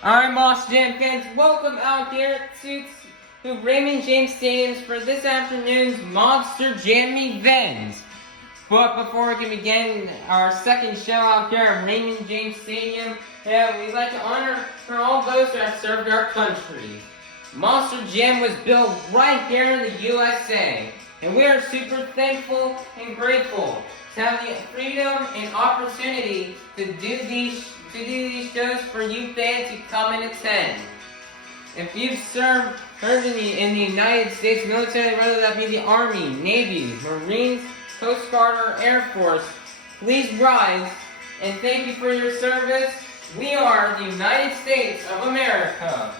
Alright, Moss Jam fans, welcome out here to Raymond James Stadium for this afternoon's Monster Jam event. But before we can begin our second show out here at Raymond James Stadium, we'd like to honor all those who have served our country. Monster Jam was built right here in the USA, and we are super thankful and grateful to have the freedom and opportunity to do these shows for you fans who come and attend. If you've served in the United States military, whether that be the Army, Navy, Marines, Coast Guard, or Air Force, please rise and thank you for your service. We are the United States of America.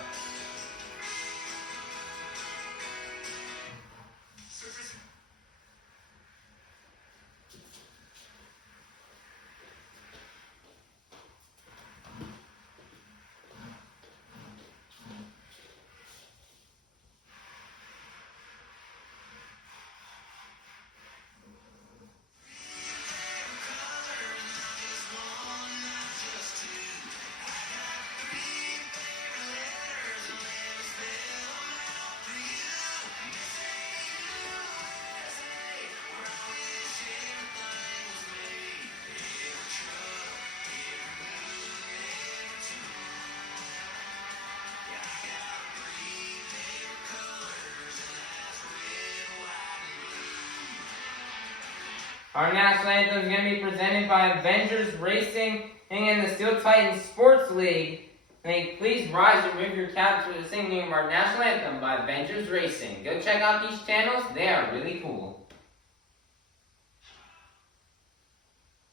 Our national anthem is going to be presented by Avengers Racing and the Steel Titans Sports League. Please rise and move your caps for the singing of our national anthem by Avengers Racing. Go check out these channels, they are really cool.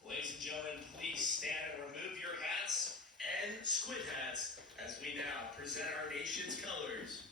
Ladies and gentlemen, please stand and remove your hats and squid hats as we now present our nation's colors.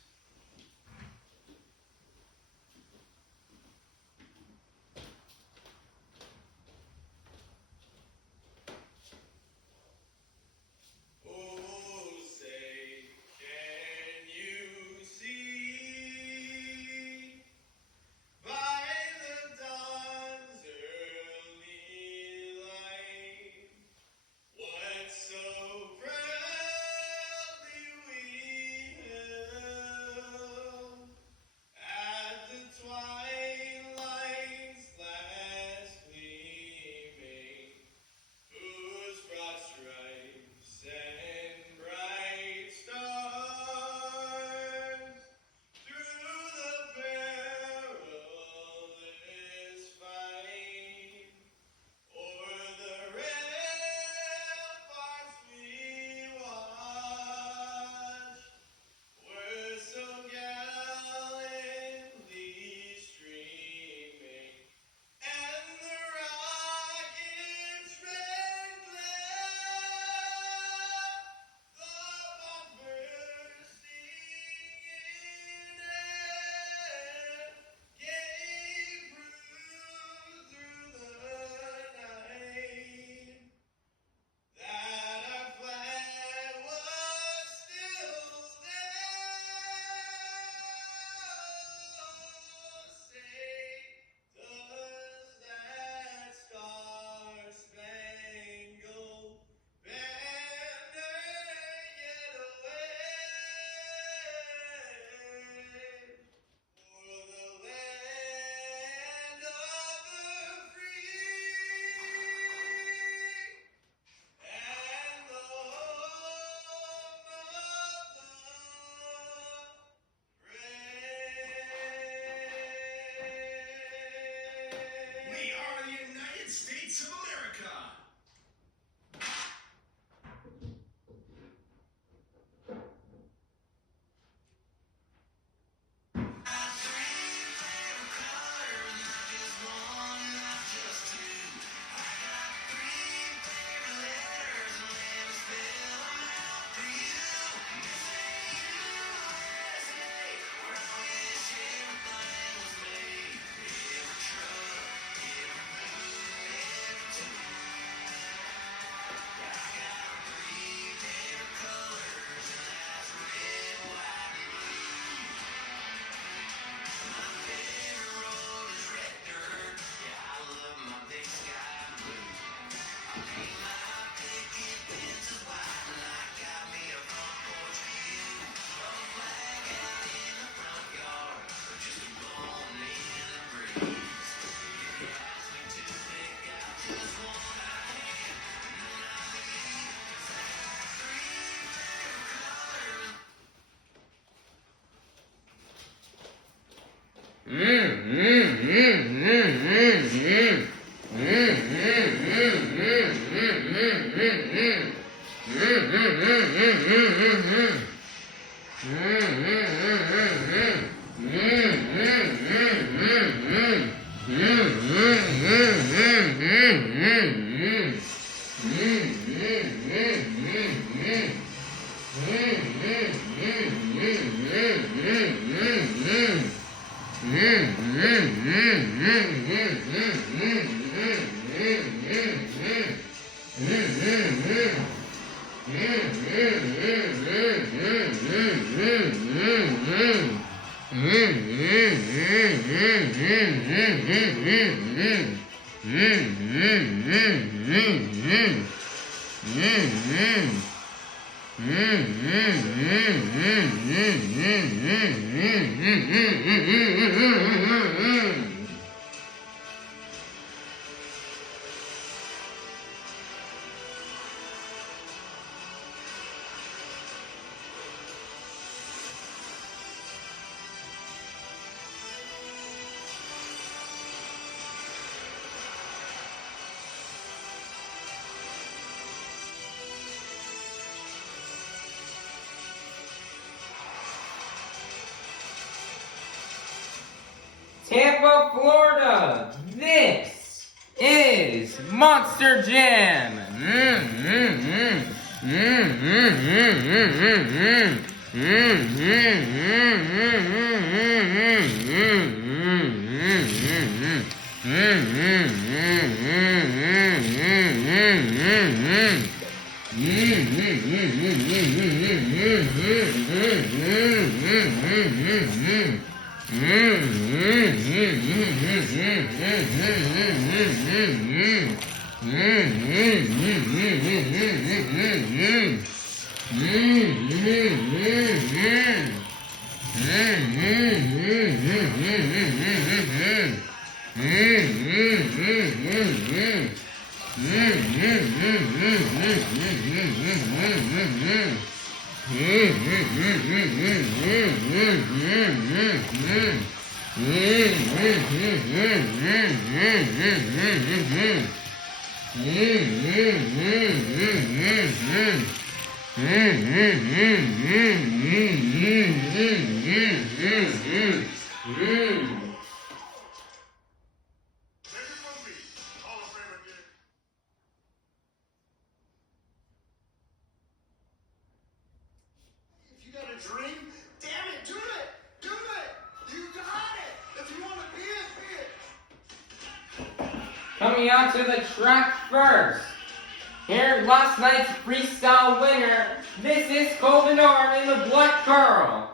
Tampa, Florida, this is Monster Jam. Dream? Damn it, do it! Do it! You got it! If you want to be it, be it! Coming out to the track first. Here, last night's freestyle winner. This is Covenard in the Black Pearl.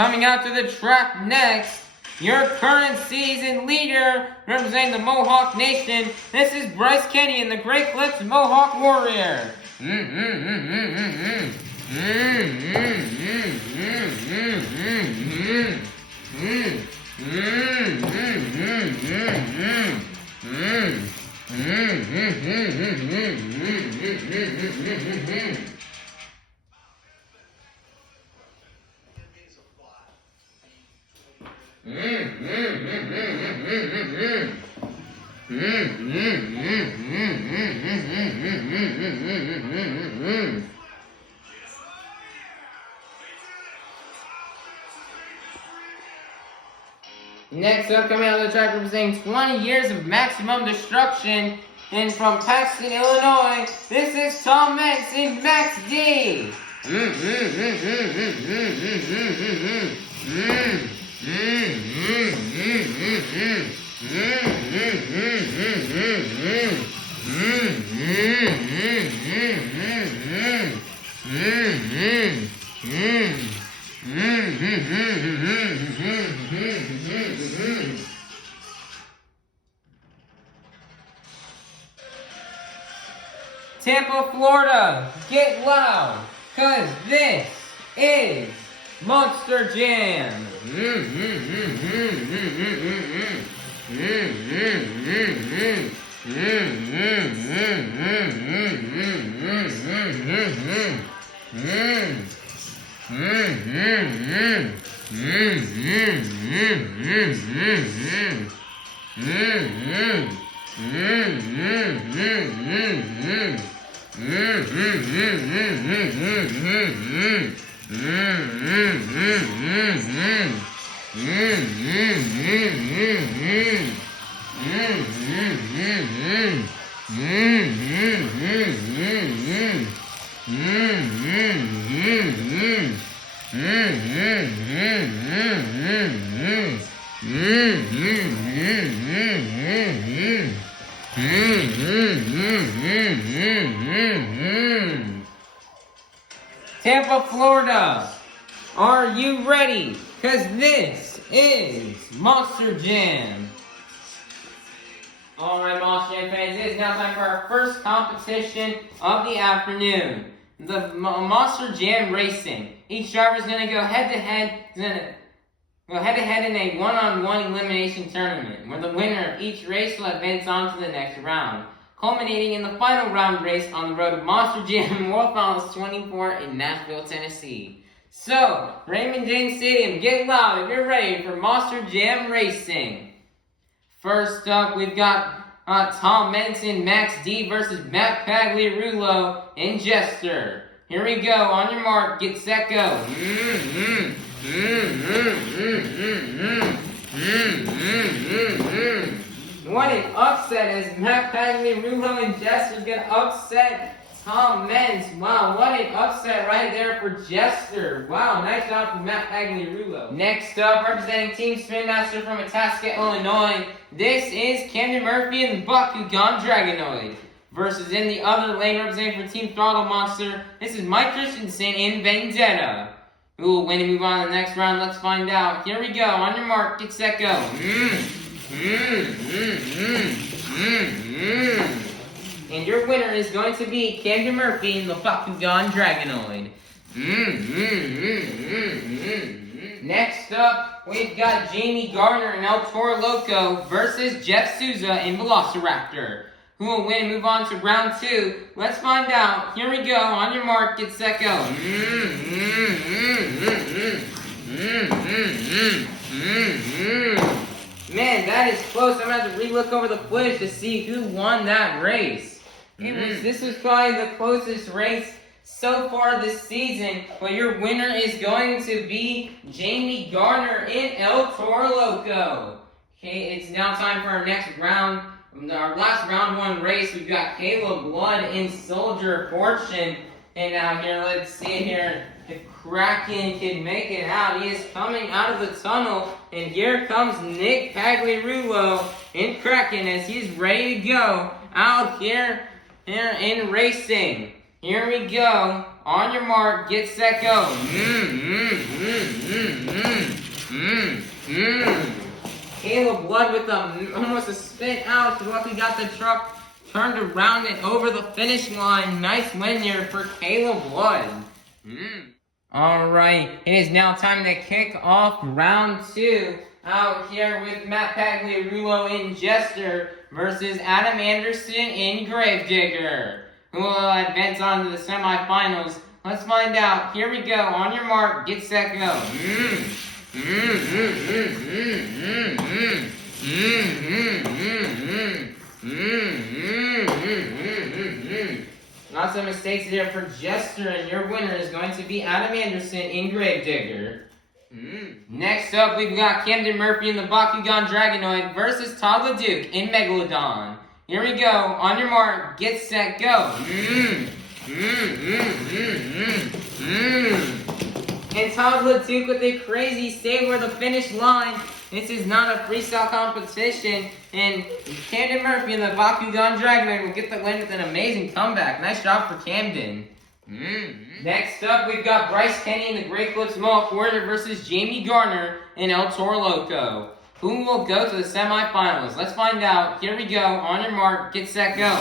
Coming out to the track next, your current season leader representing the Mohawk Nation. This is Bryce Kenny and the Great Clips Mohawk Warrior. Next up, coming out of the track representing 20 years of maximum destruction, and from Paxton, Illinois, this is Tom Metz and Max D. Tampa, Florida, get loud, cause this is Monster Jam. Tampa, Florida, are you ready? Cause this is Monster Jam. Alright, Monster Jam fans, it is now time for our first competition of the afternoon. The Monster Jam Racing. Each driver is going to go head-to-head. Go head-to-head in a one-on-one elimination tournament, where the winner of each race will advance on to the next round, culminating in the final round race on the road to Monster Jam World Finals 24 in Nashville, Tennessee. So, Raymond James Stadium, get loud if you're ready for Monster Jam Racing. First up, we've got Tom Menson, Max D versus Matt Pagliarulo and Jester. Here we go. On your mark, get set, go. What an upset as Matt Pagliarulo and Jester's gonna upset Tom Menz. Wow, what an upset right there for Jester. Wow, nice job from Matt Pagliarulo. Next up, representing Team Spin Master from Itasca, Illinois, this is Camden Murphy and the Bakugan Dragonoid. Versus in the other lane, representing for Team Throttle Monster, this is Mike Christensen and Vendetta. Who will win and move on to the next round? Let's find out. Here we go. On your mark, get set, go. And your winner is going to be Camden Murphy and the Bakugan Dragonoid. Next up, we've got Jamie Gardner and El Toro Loco versus Jeff Souza and Velociraptor. Who will win and move on to round 2? Let's find out. Here we go. On your mark, get set, go. Man, that is close. I'm going to have to re-look over the footage to see who won that race. This was probably the closest race so far this season, but your winner is going to be Jamie Gardner in El Toro Loco. Okay, it's now time for our next round. Our last round 1 race, we've got Caleb Blood and Soldier Fortune. And now here, let's see here if Kraken can make it out. He is coming out of the tunnel. And here comes Nick Pagliarulo in Kraken as he's ready to go out here in racing. Here we go. On your mark, get set, go. Caleb Blood with almost a spin out. Luckily got the truck turned around and over the finish line. Nice win here for Caleb Blood. Alright, it is now time to kick off round 2 out here with Matt Pagliarulo and Jester versus Adam Anderson and Gravedigger, who will advance on to the semifinals. Let's find out. Here we go. On your mark, get set, go. Lots of mistakes here for Jester, and your winner is going to be Adam Anderson in Gravedigger. Next up, we've got Camden Murphy and the Bakugan Dragonoid versus Todd LeDuc in Megalodon. Here we go. On your mark, get set, go. And Todd Duke with a crazy save over the finish line. This is not a freestyle competition, and Camden Murphy and the Bakugan Dragonoid will get the win with an amazing comeback. Nice job for Camden. Next up, we've got Bryce Kenny and the Great Clips Mohawk Warrior versus Jamie Garner and El Toro Loco. Who will go to the semifinals? Let's find out. Here we go. On your mark, get set, go.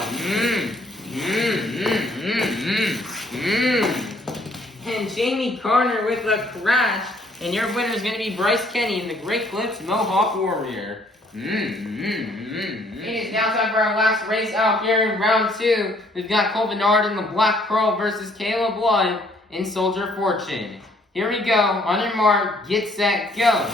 And Jamie Garner with a crash. And your winner is going to be Bryce Kenny and the Great Clips Mohawk Warrior. It is now time for our last race out here in round 2. We've got Cole Bernard and the Black Pearl versus Kayla Blood in Soldier Fortune. Here we go. On your mark, get set, go.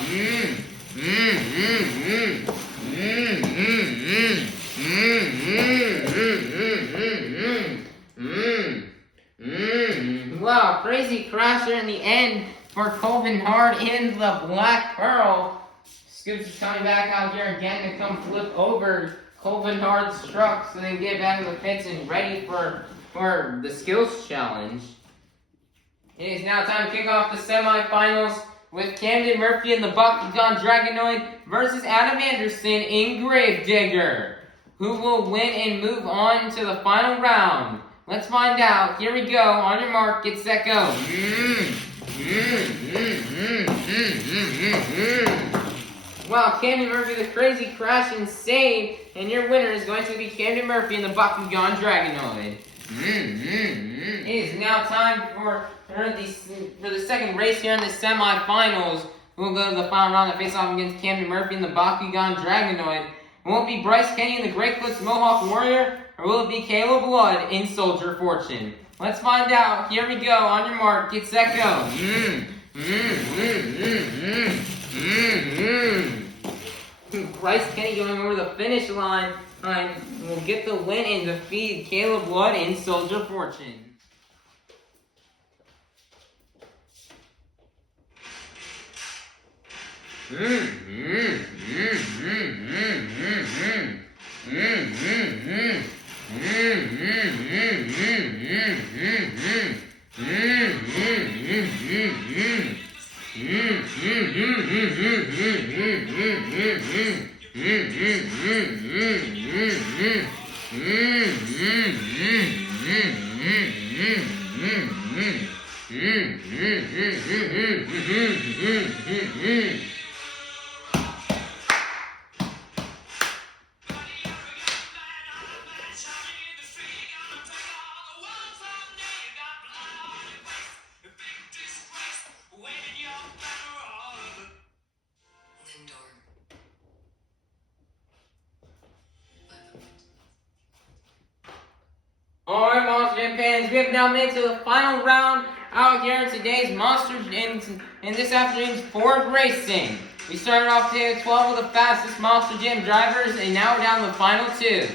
Wow, crazy crasher in the end for Cole Bernard and the Black Pearl. Scoops is coming back out here again to come flip over Cole Bernard's truck so they can get back to the pits and ready for the skills challenge. It is now time to kick off the semifinals with Camden Murphy and the Bakugan Dragonoid versus Adam Anderson in Gravedigger. Who will win and move on to the final round? Let's find out. Here we go. On your mark, get set, go. Wow, Camden Murphy with a crazy crash and save, and your winner is going to be Camden Murphy and the Bakugan Dragonoid. It is now time for the second race here in the semifinals. We'll go to the final round and face off against Camden Murphy and the Bakugan Dragonoid. Will it be Bryce Kenny and the Great Clips Mohawk Warrior, or will it be Kayla Blood in Soldier Fortune? Let's find out. Here we go. On your mark, get set, go. Bryce Kenny going over the finish line will get the win and defeat Kayla Blood in Soldier Fortune. Alright, Monster Jam fans, we have now made it to the final round out here in today's in this afternoon's Ford Racing. We started off today with 12 of the fastest Monster Jam drivers, and now we're down to the final 2.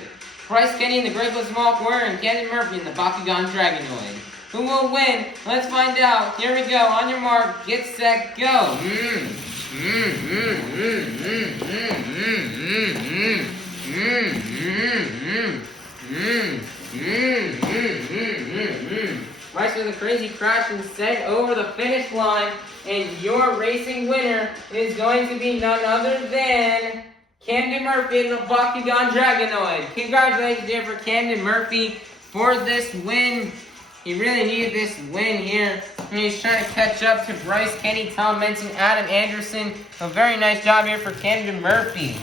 Bryce Kenny and the Great Clips Mohawk Warrior and Camden Murphy and the Bakugan Dragonoid. Who will win? Let's find out. Here we go. On your mark, get set, go. Bryce with a crazy crash and sent over the finish line, and your racing winner is going to be none other than Camden Murphy and the Bakugan Dragonoid. Congratulations there for Camden Murphy for this win. He really needed this win here. He's trying to catch up to Bryce Kenny, Tom Menson, Adam Anderson. A very nice job here for Camden Murphy.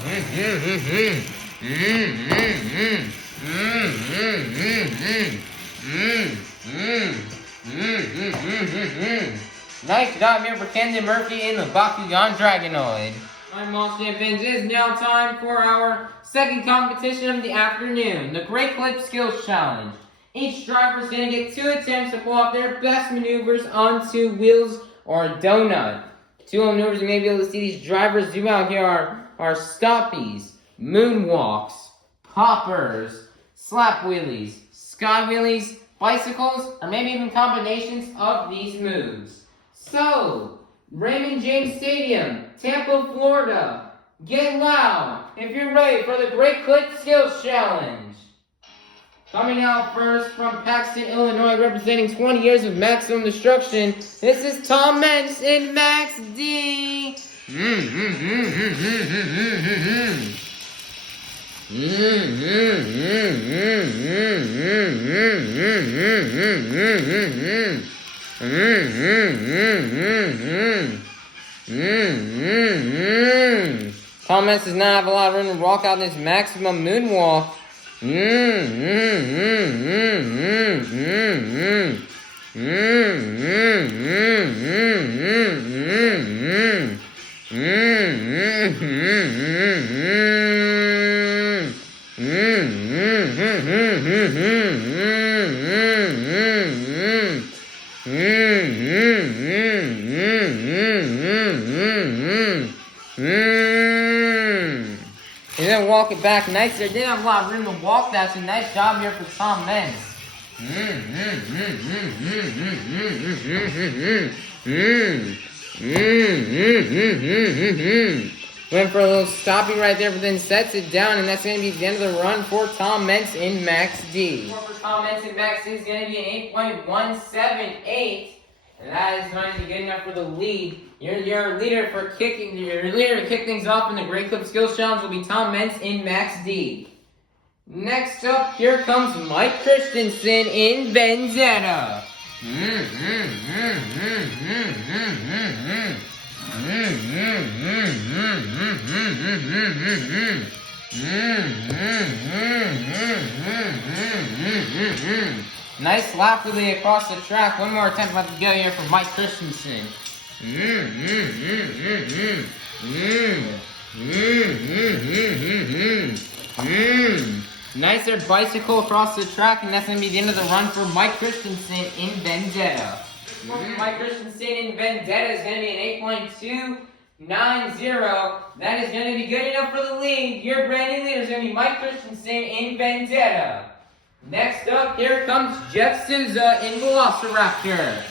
Nice job here for Camden Murphy and the Bakugan Dragonoid. Alright, Monster Jam fans, it is now time for our second competition of the afternoon, the Great Clip Skills Challenge. Each driver is going to get 2 attempts to pull off their best maneuvers onto wheels or a donut. 2 maneuvers you may be able to see these drivers do out here are stoppies, moonwalks, poppers, slap wheelies, sky wheelies, bicycles, or maybe even combinations of these moves. So, Raymond James Stadium, Tampa, Florida, get loud if you're ready for the Great Clip Skills Challenge. Coming out first from Paxton, Illinois, representing 20 years of maximum destruction. This is Tom Mentz in Max D. Tom Mentz does not have a lot of room to walk out this maximum moonwalk. He didn't walk it back nice there. Didn't have a lot of room to walk that, so nice job here for Tom Mentz. Went for a little stopping right there, but then sets it down, and that's going to be the end of the run for Tom Mentz in Max D. For Tom Mentz in Max D is going to be an 8.178. And that is going to be good enough for the lead. Your leader to kick things off in the Great Clip Skills Challenge will be Tom Mentz in Max D. Next up, here comes Mike Christensen in Vendetta. Nice laterally across the track. One more attempt left to go here for Mike Christensen. Nice there bicycle across the track, and that's going to be the end of the run for Mike Christensen in Vendetta. Mike Christensen in Vendetta is going to be an 8.290. That is going to be good enough for the lead. Your brand new leader is going to be Mike Christensen in Vendetta. Next up, here comes Jeff Souza in Velociraptor.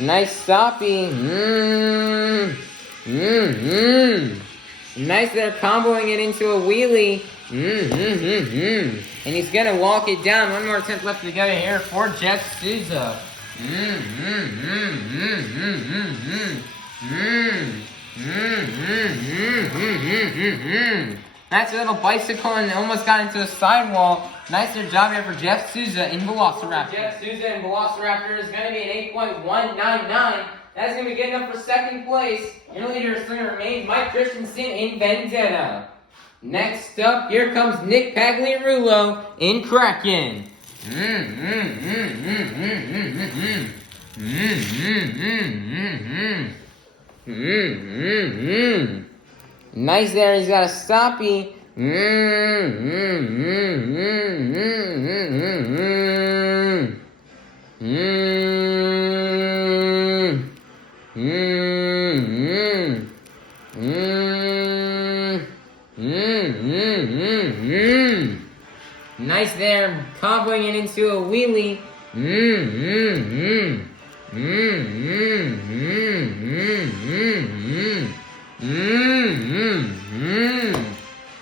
Nice stopping. Nice there, comboing it into a wheelie. And he's gonna walk it down. One more attempt left to go here for Jeff Souza. Nice little bicycle and almost got into a sidewall. Nicer job here for Jeff Souza in Velociraptor. Jeff Souza in Velociraptor is going to be an 8.199. That's going to be good enough for second place. Your leader is going to remain Mike Christensen in Vendetta. Next up, here comes Nick Pagliarulo in Kraken. Nice there, he's got a stoppie. Nice there, comboing it into a wheelie.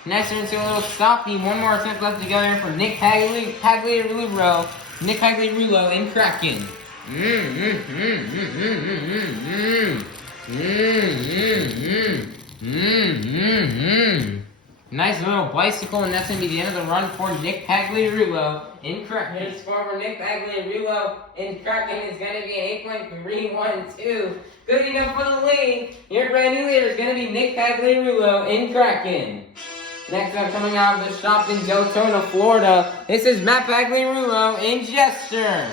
Nice into a little stoppie. One more attempt left to go here for Nick Pagliarulo. Nick Pagliarulo in Kraken. Nice little bicycle, and that's going to be the end of the run for Nick Pagliarulo in Kraken. His former Nick Pagliarulo in Kraken is going to be an 8.312. Good enough for the lead. Your brand new leader is going to be Nick Pagliarulo in Kraken. Next up, coming out of the shop in Deltona, Florida, this is Matt Pagliarulo in Jester.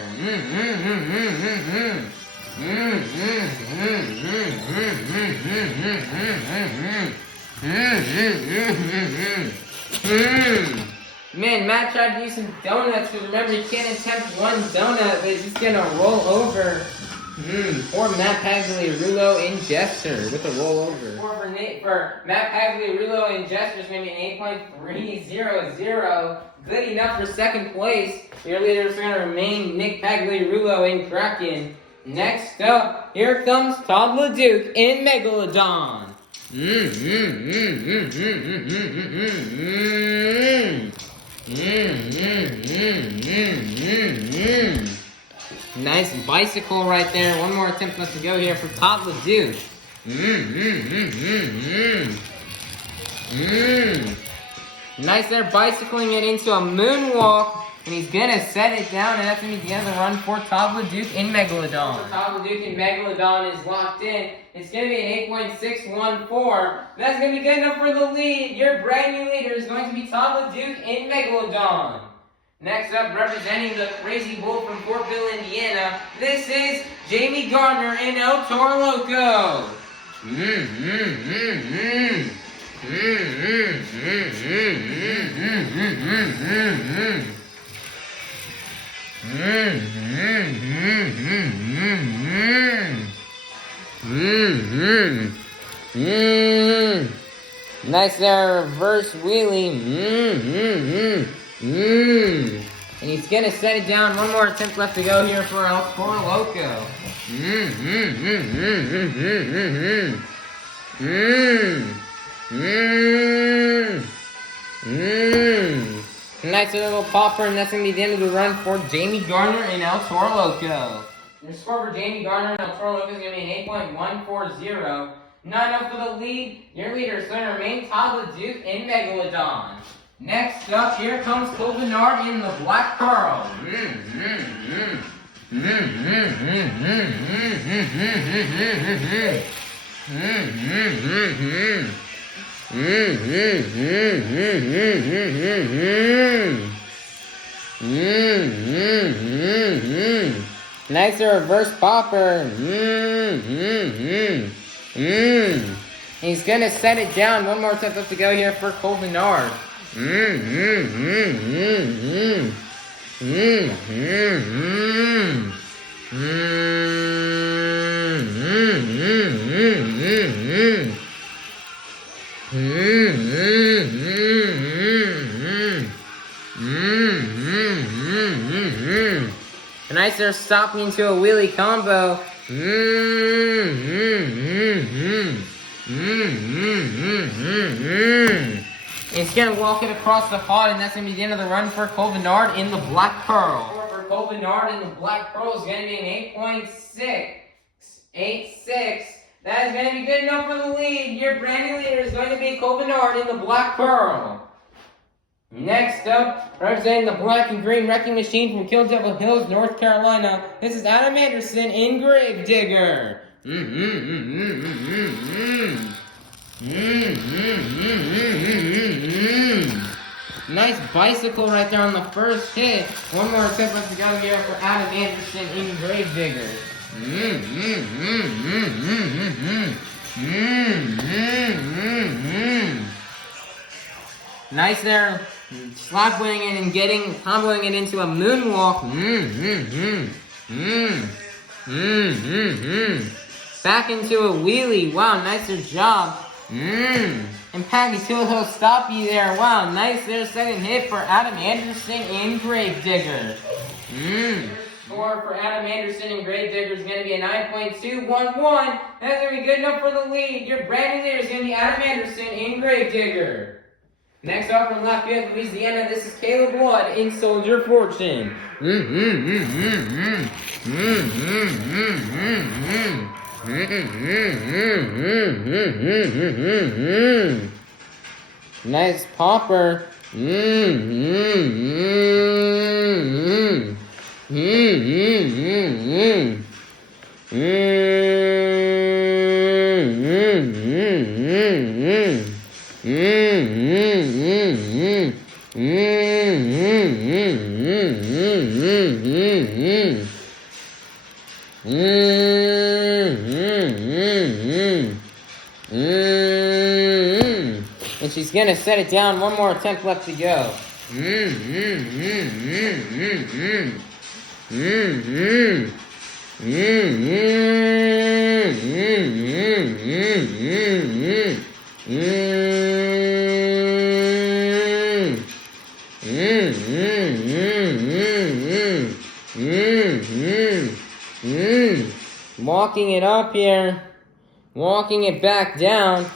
Man, Matt tried to use some donuts, because remember, you can't attempt one donut, but it's just gonna roll over. For Matt Pagliarulo and Jester with a rollover. For Matt Pagliarulo and Jester is going to be an 8.300. Good enough for second place. Your leader is going to remain Nick Pagliarulo and Kraken. Next up, here comes Todd LeDuc in Megalodon. Nice bicycle right there. One more attempt left to go here for Todd LeDuc. Nice there, bicycling it into a moonwalk. And he's gonna set it down, and that's gonna be the end of the run for Todd LeDuc in Megalodon. Todd LeDuc in Megalodon is locked in. It's gonna be an 8.614. That's gonna be good enough for the lead. Your brand new leader is going to be Todd LeDuc in Megalodon. Next up, representing the Crazy Bull from Fortville, Indiana, this is Jamie Gardner in El Toro Loco. Nice there, reverse wheelie. And he's gonna set it down. One more attempt left to go here for El Toro Loco. Nice little popper, and that's gonna be the end of the run for Jamie Gardner and El Toro Loco. Your score for Jamie Gardner and El Toro Loco is gonna be an 8.140. Not enough for the lead. Your leader is gonna remain Todd LeDuc in Megalodon. Next up, here comes Cole Bernard in the Black Pearl. Nice reverse popper. He's gonna set it down. One more attempt left to go here for Cole Bernard. Nice there, stopping into a wheelie combo. He's gonna walk it across the pod, and that's gonna be the end of the run for Cole Bernard in the Black Pearl. For Cole Bernard in the Black Pearl is gonna be an 8.686. That is gonna be good enough for the lead. Your brand new leader is going to be Cole Bernard in the Black Pearl. Next up, representing the Black and Green Wrecking Machine from Kill Devil Hills, North Carolina, this is Adam Anderson in Gravedigger. Nice bicycle right there on the first hit. One more attempt left to go here for Adam Anderson in Gravedigger. Nice there, slap winning it and comboing it into a moonwalk. Back into a wheelie. Wow, nicer job. And Patty he'll stop you there. Wow, nice there, second hit for Adam Anderson in Gravedigger. Score for Adam Anderson in Gravedigger is going to be a 9.211. That's going to be good enough for the lead. Your brand new leader is going to be Adam Anderson in Gravedigger. Next up from Lafayette, Louisiana, this is Caleb Wood in Soldier Fortune. Nice popper. And she's gonna set it down. One more attempt left to go. Walking it up here. Walking it back down.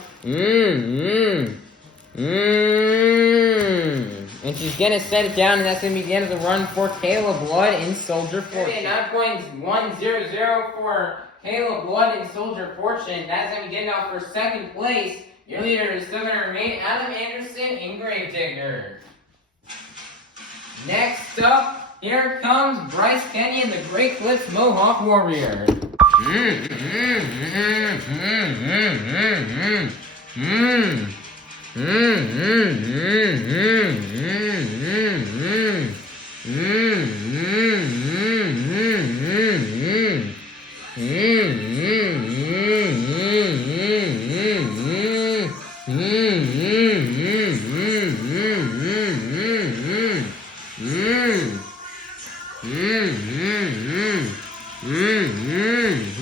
And she's gonna set it down, and that's gonna be the end of the run for Kayla Blood in Soldier Fortune. 9.100 for Kayla Blood in Soldier Fortune. That's gonna be getting off for second place. Your leader is still gonna remain Adam Anderson in Gravedigger. Next up, here comes Bryce Kenny and the Great Clips Mohawk Warrior.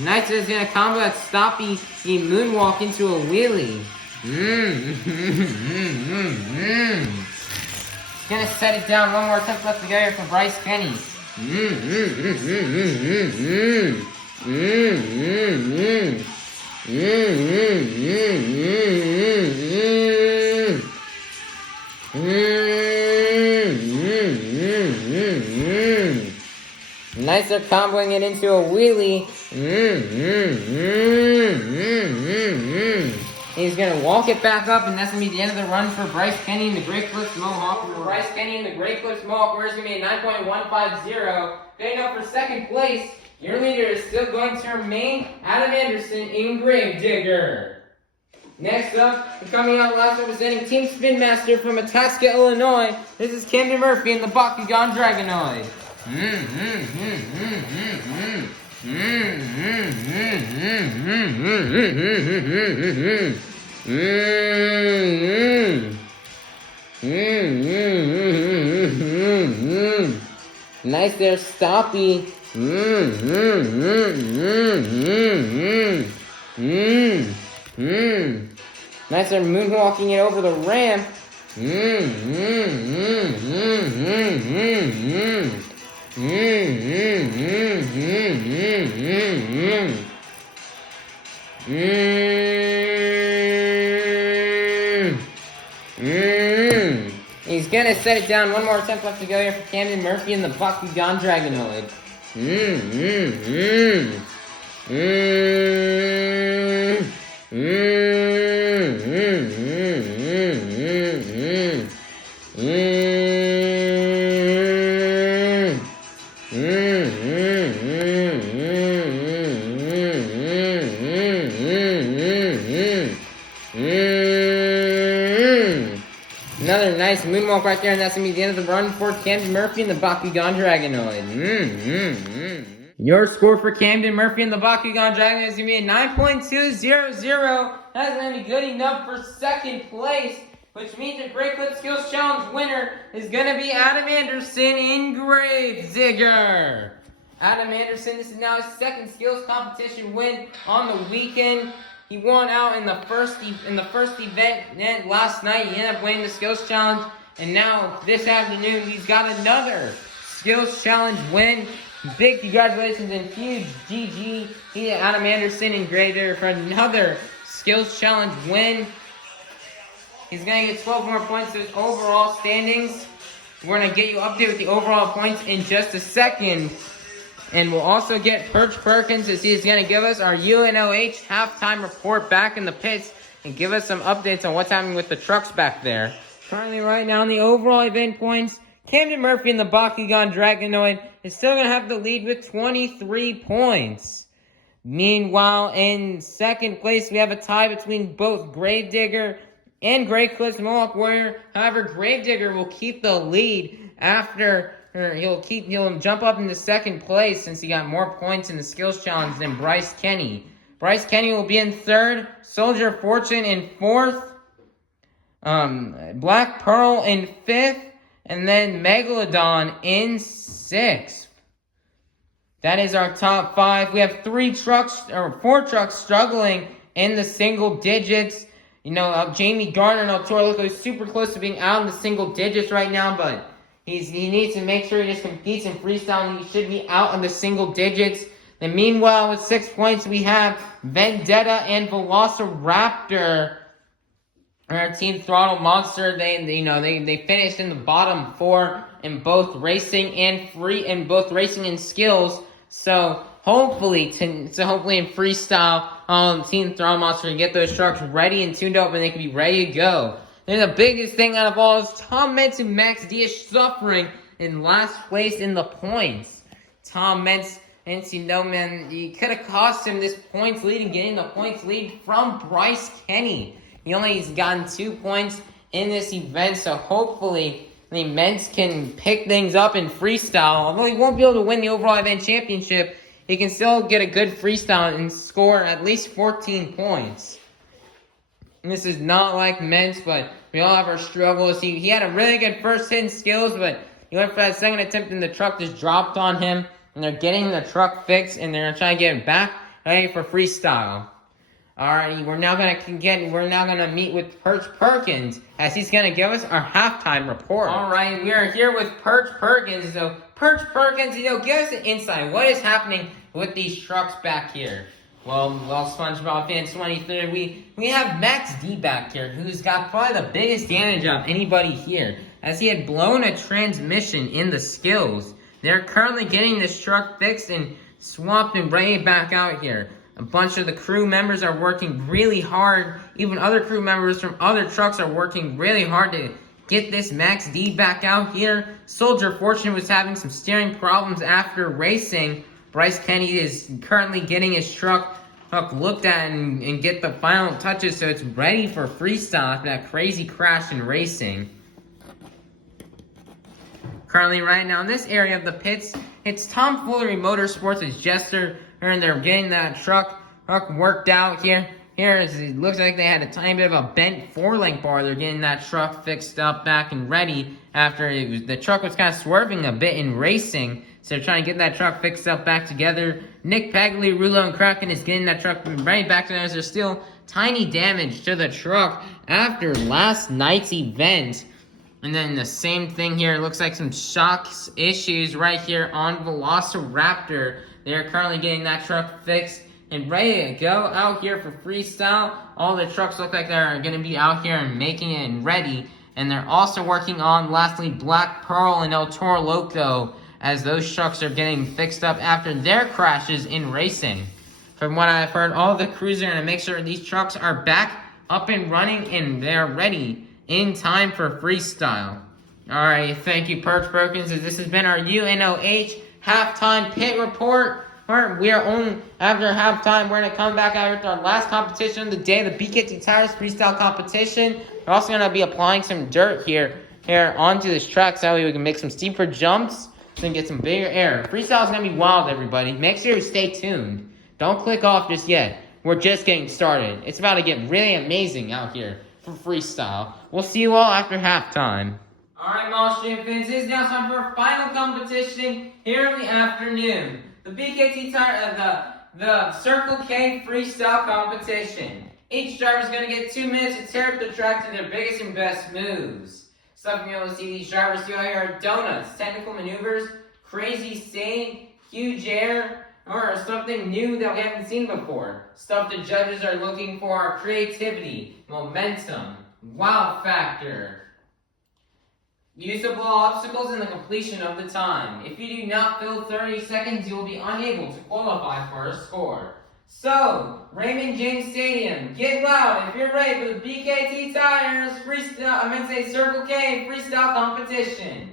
Nice is gonna combo that stoppy moonwalk into a wheelie. Gonna set it down. One more attempt left to go here for Bryce Kenny. Nice, they're comboing it into a wheelie. He's gonna walk it back up, and that's gonna be the end of the run for Bryce Kenny and the Great Clips Mohawk. Bryce Kenny and the Great Clips Mohawk, where it's gonna be a 9.150. Getting up for second place, your leader is still going to remain Adam Anderson in Gravedigger. Next up, and coming out last, representing Team Spin Master from Itasca, Illinois. This is Camden Murphy and the Bakugan Dragonoid. Nice there, Stoppy. Nice there, moonwalking it over the ramp. He's gonna set it down. One more attempt left to go here for Camden Murphy and the Bakugan Dragonoid. Another nice moonwalk right there, and that's going to be the end of the run for Camden Murphy and the Bakugan Dragonoid. Your score for Camden Murphy and the Bakugan Dragonoid is going to be a 9.200. That's going to be good enough for second place, which means your Great Clip Skills Challenge winner is going to be Adam Anderson in Gravedigger. Adam Anderson, this is now his second skills competition win on the weekend. He won out in the first event last night. He ended up winning the skills challenge, and now this afternoon he's got another skills challenge win. Big congratulations and huge GG. He Adam Anderson in Grader for another skills challenge win. He's gonna get 12 more points to his overall standings. We're gonna get you updated with the overall points in just a second. And we'll also get Perch Perkins as he's going to give us our UNOH halftime report back in the pits and give us some updates on what's happening with the trucks back there. Currently, right now, in the overall event points, Camden Murphy and the Bakugan Dragonoid is still going to have the lead with 23 points. Meanwhile, in second place, we have a tie between both Gravedigger and Great Clips Mohawk Warrior. However, Gravedigger will keep the lead after... He'll jump up into second place since he got more points in the skills challenge than Bryce Kenny. Bryce Kenny will be in third, Soldier Fortune in fourth, Black Pearl in fifth, and then Megalodon in sixth. That is our top 5. We have 4 trucks struggling in the single digits. You know, Jamie Garner and El Toro look like super close to being out in the single digits right now, but he needs to make sure he just competes in freestyle, and he should be out in the single digits. And meanwhile, with 6 points, we have Vendetta and Velociraptor. Our Team Throttle Monster, they finished in the bottom 4 in both racing and both racing and skills. So hopefully in freestyle, Team Throttle Monster can get those trucks ready and tuned up, and they can be ready to go. And the biggest thing out of all is Tom Mentz and Max Diaz suffering in last place in the points. Tom Mentz, and man, you could have cost him this points lead and getting the points lead from Bryce Kenny. He's gotten 2 points in this event, so hopefully Mentz can pick things up in freestyle. Although he won't be able to win the overall event championship, he can still get a good freestyle and score at least 14 points. And this is not like Mentz, but we all have our struggles. He had a really good first hit in skills, but he went for that second attempt and the truck just dropped on him. And they're getting the truck fixed, and they're trying to get it back ready for freestyle. Alright, we're now gonna meet with Perch Perkins, as he's gonna give us our halftime report. Alright, we are here with Perch Perkins. So Perch Perkins, give us an insight. What is happening with these trucks back here? Well, SpongeBob fans 23, we have Max D back here, who's got probably the biggest damage of anybody here, as he had blown a transmission in the skills. They're currently getting this truck fixed and swapped and ready back out here. A bunch of the crew members are working really hard. Even other crew members from other trucks are working really hard to get this Max D back out here. Soldier Fortune was having some steering problems after racing. Bryce Kenny is currently getting his truck looked at and get the final touches so it's ready for freestyle after that crazy crash in racing. Currently, right now, in this area of the pits, it's Tomfoolery Motorsports as Jester, and they're getting that truck worked out here. It looks like they had a tiny bit of a bent 4-link bar. They're getting that truck fixed up back and ready after the truck was kind of swerving a bit in racing. So they're trying to get that truck fixed up back together. Nick Pagley, Rulo, and Kraken is getting that truck ready back together. There's still tiny damage to the truck after last night's event. And then the same thing here. It looks like some shocks issues right here on Velociraptor. They're currently getting that truck fixed and ready to go out here for freestyle. All the trucks look like they're going to be out here and making it and ready. And they're also working on, lastly, Black Pearl and El Toro Loco, as those trucks are getting fixed up after their crashes in racing. From what I've heard, all the crews are going to make sure these trucks are back up and running and they're ready in time for freestyle. Alright, thank you, Perch Perkins. This has been our UNOH halftime pit report. We are only after halftime. We're gonna come back out with our last competition of the day, the BKT Tires freestyle competition. We're also gonna be applying some dirt here onto this track, so that way we can make some steeper jumps and get some bigger air. Freestyle is gonna be wild, everybody. Make sure you stay tuned. Don't click off just yet. We're just getting started. It's about to get really amazing out here for freestyle. We'll see you all after halftime. Alright, Mall-Stream fans, it is now time for our final competition here in the afternoon. The BKT Tire, the Circle K freestyle competition. Each driver is going to get 2 minutes to tear up the track to their biggest and best moves. Stuff you'll be able to see these drivers do out here are donuts, technical maneuvers, crazy staying, huge air, or something new that we haven't seen before. Stuff the judges are looking for are creativity, momentum, wow factor, usable obstacles, and the completion of the time. If you do not fill 30 seconds, you will be unable to qualify for a score. So, Raymond James Stadium, get loud if you're ready for the BKT Tires Circle K freestyle competition.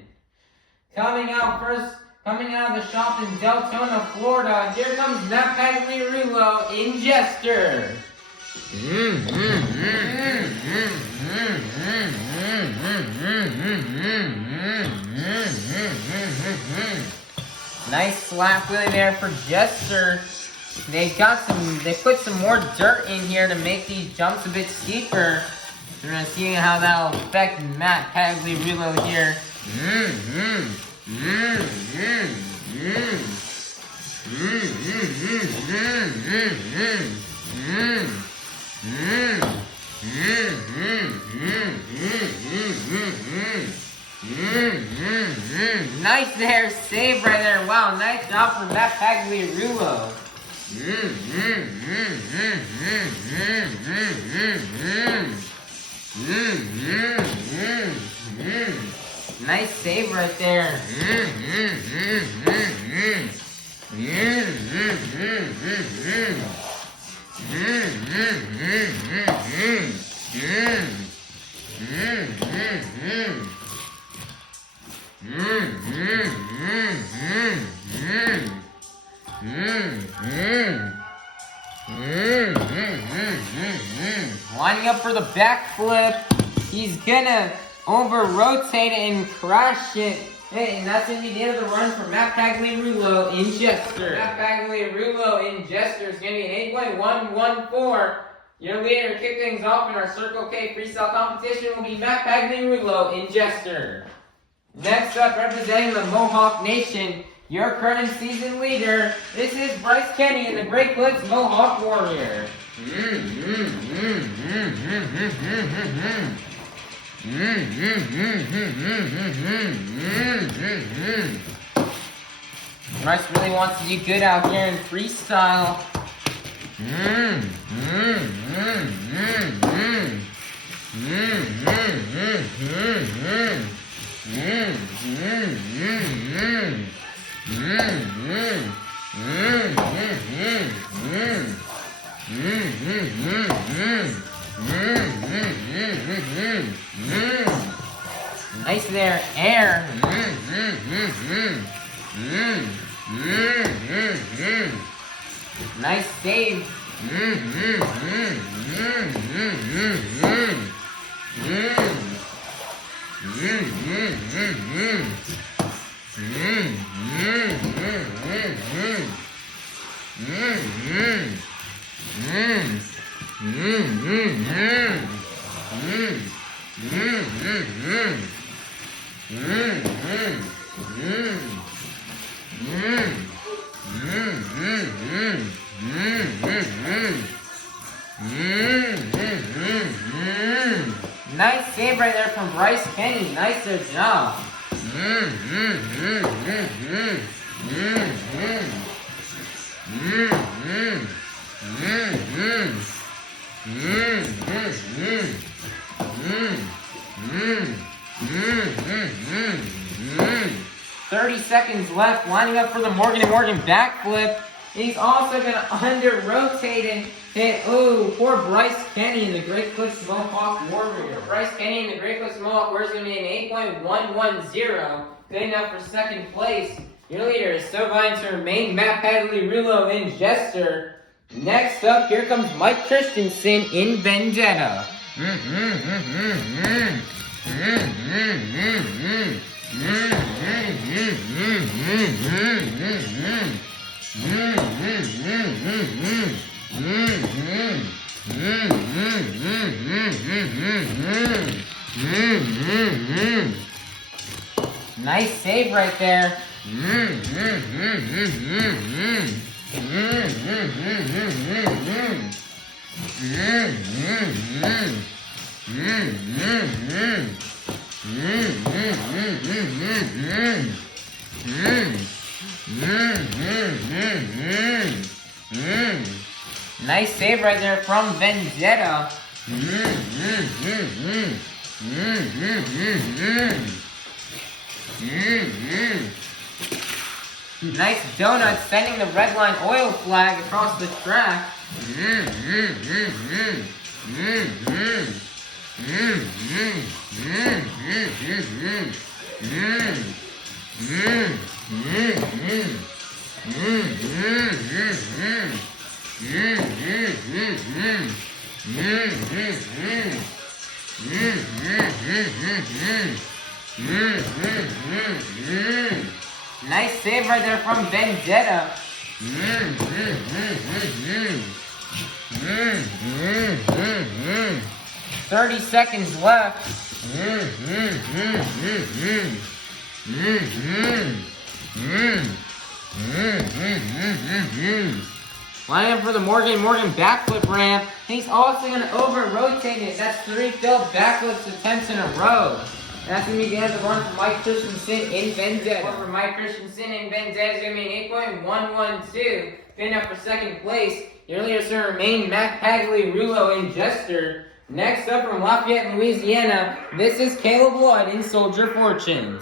Coming out of the shop in Deltona, Florida, here comes Nat Pagliarulo in Jester. Nice slap wheelie there for Jester. They put some more dirt in here to make these jumps a bit steeper. We're gonna see how that'll affect Matt Pagliarulo here. Nice there, save right there. Wow, nice job from that Pagliarulo. Nice save right there. Lining up for the backflip. He's gonna over-rotate and crash it. And that's gonna be the end of the run for Matt Pagliarulo in Jester. Matt Pagliarulo in Jester is gonna be an 8.114. Your leader to kick things off in our Circle K freestyle competition will be Matt Pagliarulo in Jester. Next up, representing the Mohawk Nation, your current season leader, this is Bryce Kenny in the Great Clips Mohawk Warrior. Bryce really wants to do good out here in freestyle. Nice there, air. Nice save. Nice save right there from Bryce Kenny. Nice job. Seconds left, lining up for the Morgan & Morgan backflip. He's also going to under-rotate and hit, poor Bryce Kenny in the Great Clips Mohawk Warrior. Bryce Kenny in the Great Clips Mohawk Warrior is going to be an 8.110. Good enough for second place. Your leader is so vying to remain Matt Pagliarulo in Jester. Next up, here comes Mike Christensen in Vendetta. Nice save right there. Nice save right there from Vendetta. Nice donut, sending the red line oil flag across the track. Nice save right there from Vendetta. 30 seconds left. Lining up for the Morgan backflip ramp. He's also going to over-rotate it. That's 3 failed backflips attempts in a row. That's going to be the end of the run for Mike Christensen in Vendetta. For Mike Christensen in Vendetta is going to be an 8.112. Fin up for second place. The earlier to remain Matt Pagliarulo in Jester. Next up from Lafayette, Louisiana, this is Caleb Wood in Soldier Fortune.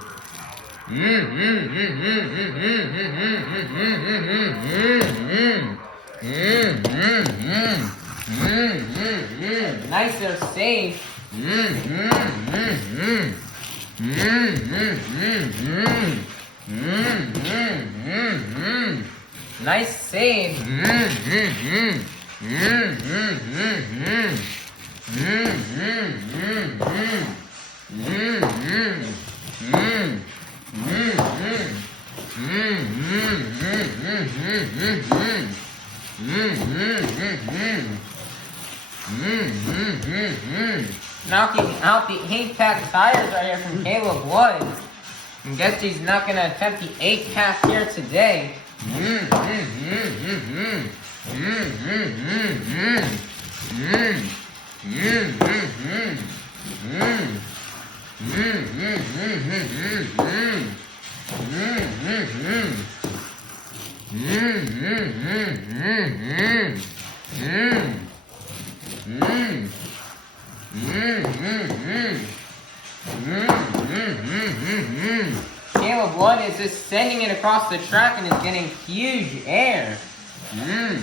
Nice there, save. Nice save. Knocking out the 8-pack tires right here from Caleb Wood. I guess he's not going to attempt the 8-pack here today. Caleb Wood is just sending it across the track and is getting huge air. Mm.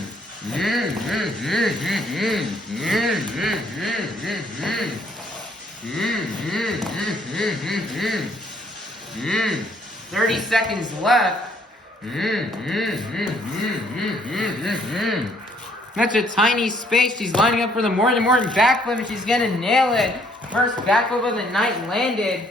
30 seconds left. That's a tiny space. She's lining up for the Morgan backflip, and she's gonna nail it. First backflip of the night landed.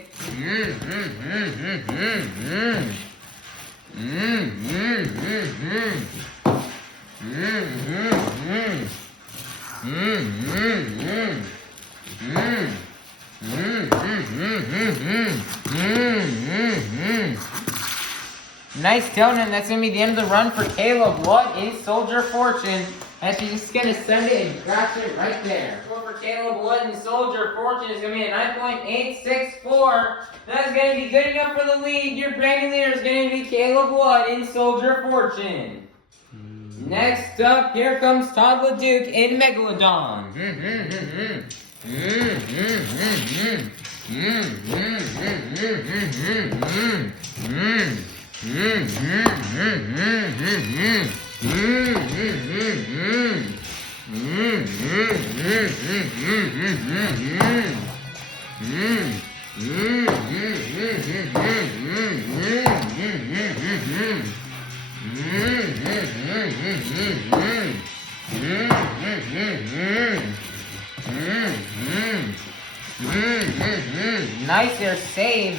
Nice donut. That's going to be the end of the run for Caleb Wood in Soldier Fortune. And she's just going to send it and crash it right there. Score for Caleb Wood in Soldier Fortune is going to be a 9.864. That's going to be good enough for the lead. Your brand new leader is going to be Caleb Wood in Soldier Fortune. Next up, here comes Todd LeDuc in Megalodon. Nice there, save.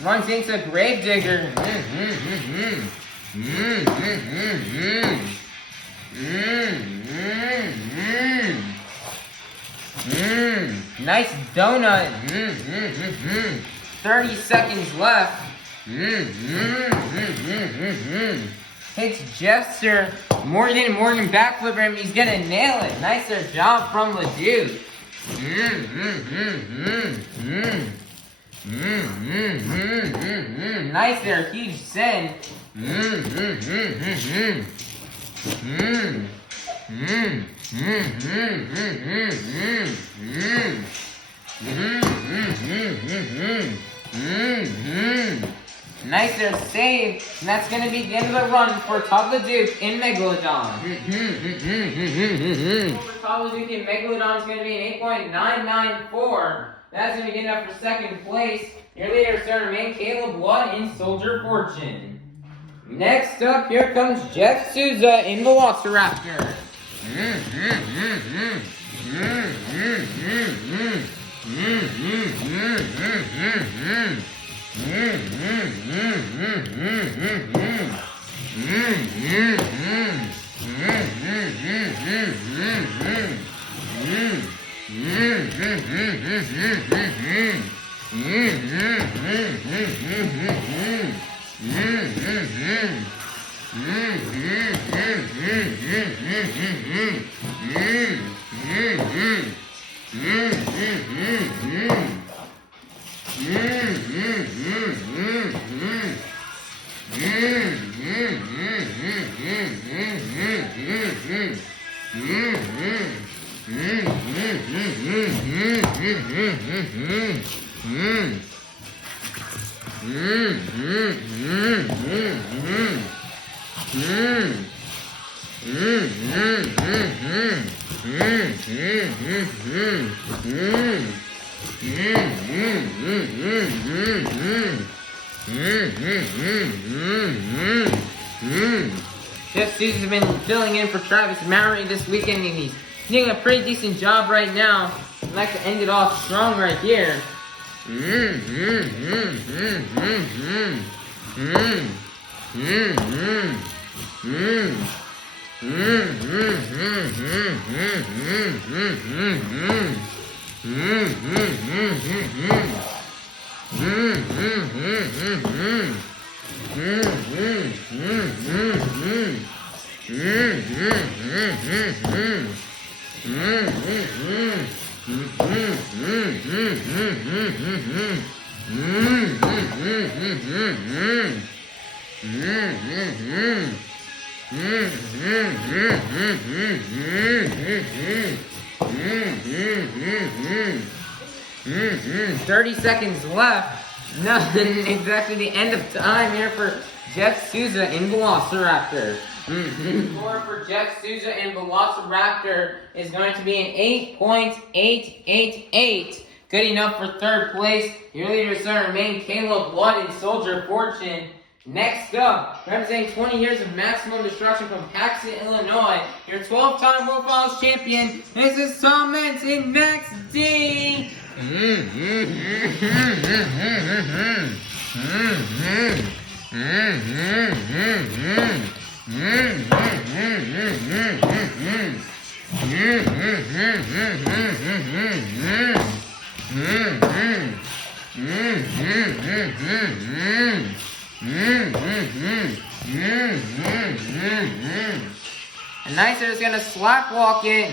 Runs into Gravedigger. Nice donut. 30 seconds left. Hits Jester. Morgan backflip and he's gonna nail it. Nicer job from LeDuc. Nice there, huge send. Nice there, save. And that's going to be the end of the run for Top of the Duke in Megalodon. For Top of the Duke in Megalodon is going to be an 8.994. That's going to be good enough for second place. Your leader is going to remain Caleb Watt in Soldier Fortune. Next up, here comes Jeff Souza in Velociraptor. Jeff Sousa's been filling in for Travis Mowry this weekend, and he's doing a pretty decent job right now. I'd like to end it off strong right here. 30 seconds left. Nothing exactly the end of time here for Jeff Sousa in Velociraptor. Score for Jeff Sousa in Velociraptor is going to be an 8.888. Good enough for third place. Your leader is going to remain Caleb Watt in Soldier Fortune. Next up, representing 20 years of maximum destruction from Paxton, Illinois, your 12-time World Finals champion, this is Tom Mentz in Max D. And Nicer is gonna slap walk it.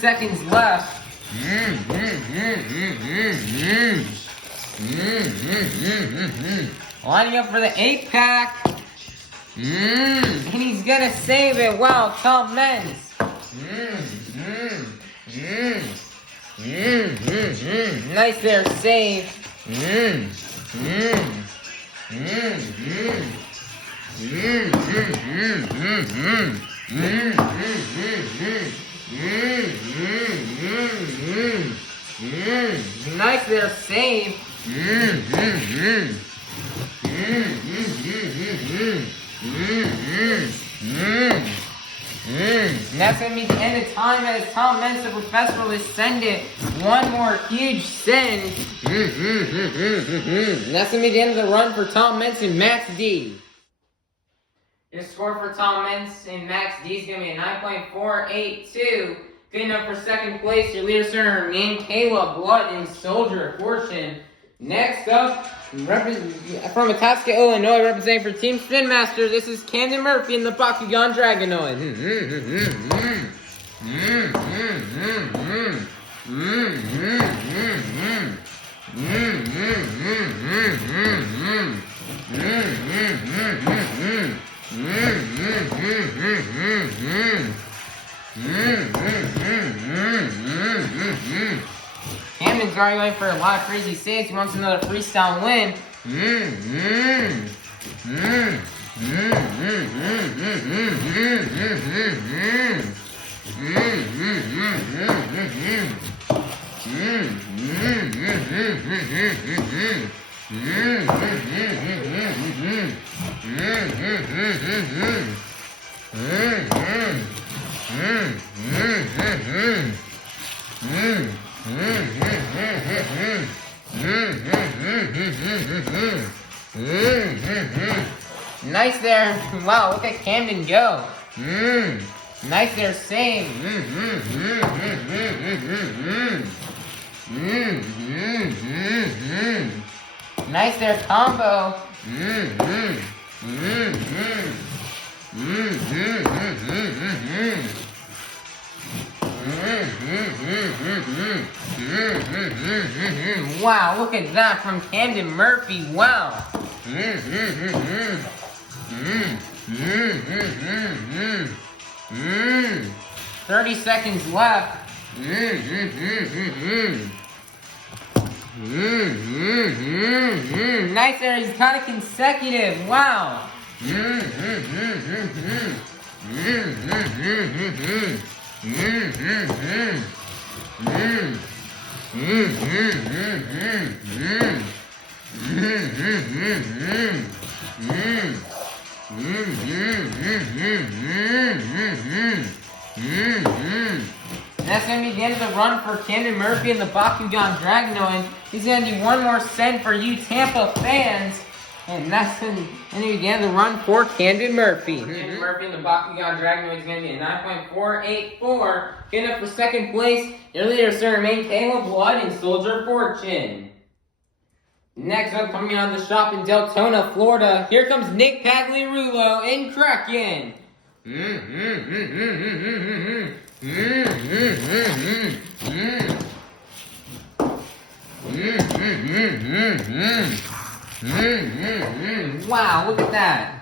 Seconds left. Lining up for the 8-pack. And he's gonna save it. Wow, Tom Mentz. Nice there, save. Nice there, save. And that's going to be the end of time as Tom Menz, the professor, will send it. One more huge send. And that's going to be the end of the run for Tom Menz and Max D. Your score for Tom Menz and Max D is going to be a 9.482. Good enough for second place. Your leader center remain Kayla Blood and Soldier of Fortune. Next up, from Itasca, Illinois, representing for Team Spin Master, this is Camden Murphy in the Bakugan Dragonoid. Camden's already going for a lot of crazy saves. He wants another freestyle win. Nice there. Wow, look at Camden go. Nice there, save. Nice there, combo. Wow, look at that from Camden Murphy. Wow. 30 seconds left. Nice there, he's kind of consecutive. Wow. That's going to be the end of the run for Camden Murphy and the Bakugan Dragonoid. He's going to do one more send for you Tampa fans. And that's going to be the end of the run for Camden Murphy. Camden Murphy and the Bakugan Dragonoid is going to be a 9.484. Good enough for second place. Your leader, sir, remain Kayla Blood and Soldier of Fortune. Next up, coming out of the shop in Deltona, Florida, here comes Nick Pagliarulo in Kraken. Wow, look at that.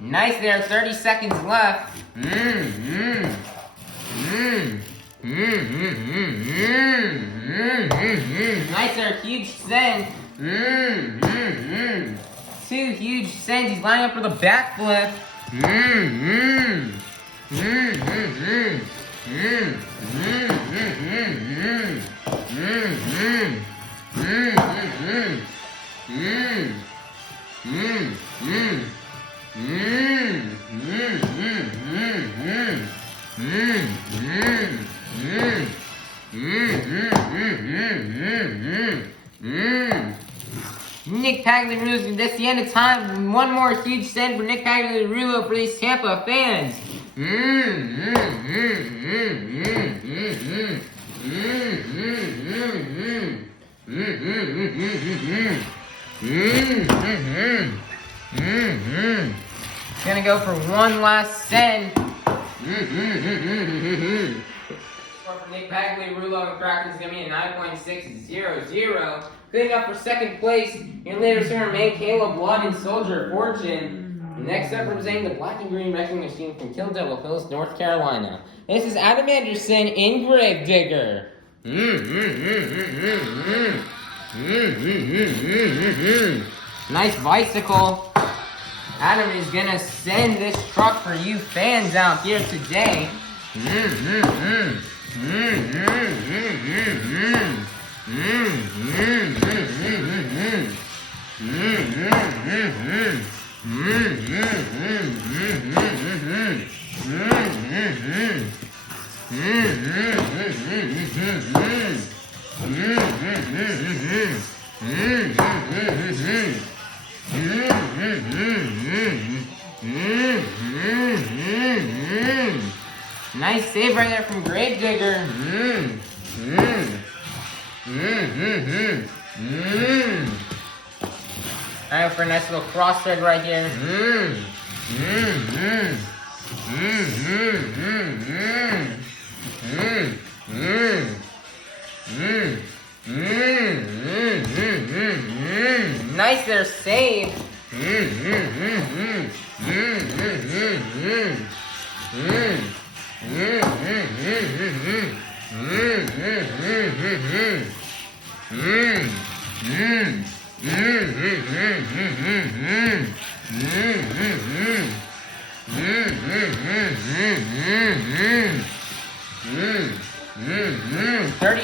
Nice there, 30 seconds left. Nice there, huge send. Two huge sends. He's lining up for the backflip. Nick Pagliarulo, that's the end of time. One more huge send for Nick Pagliarulo for these Tampa fans. Gonna go for one last send. For Nick Pagliarulo and Kraken's gonna be a 9.600. Good enough for second place. Your leaders here remain Caleb Blood and Soldier of Fortune. Next up, representing the Black and Green Wrecking Machine from Kill Devil Hills, North Carolina. This is Adam Anderson in Gravedigger. Nice bicycle. Adam is gonna send this truck for you fans out here today. Nice save right there from Gravedigger. Alright, for a nice little cross thread right here. Nice there, save.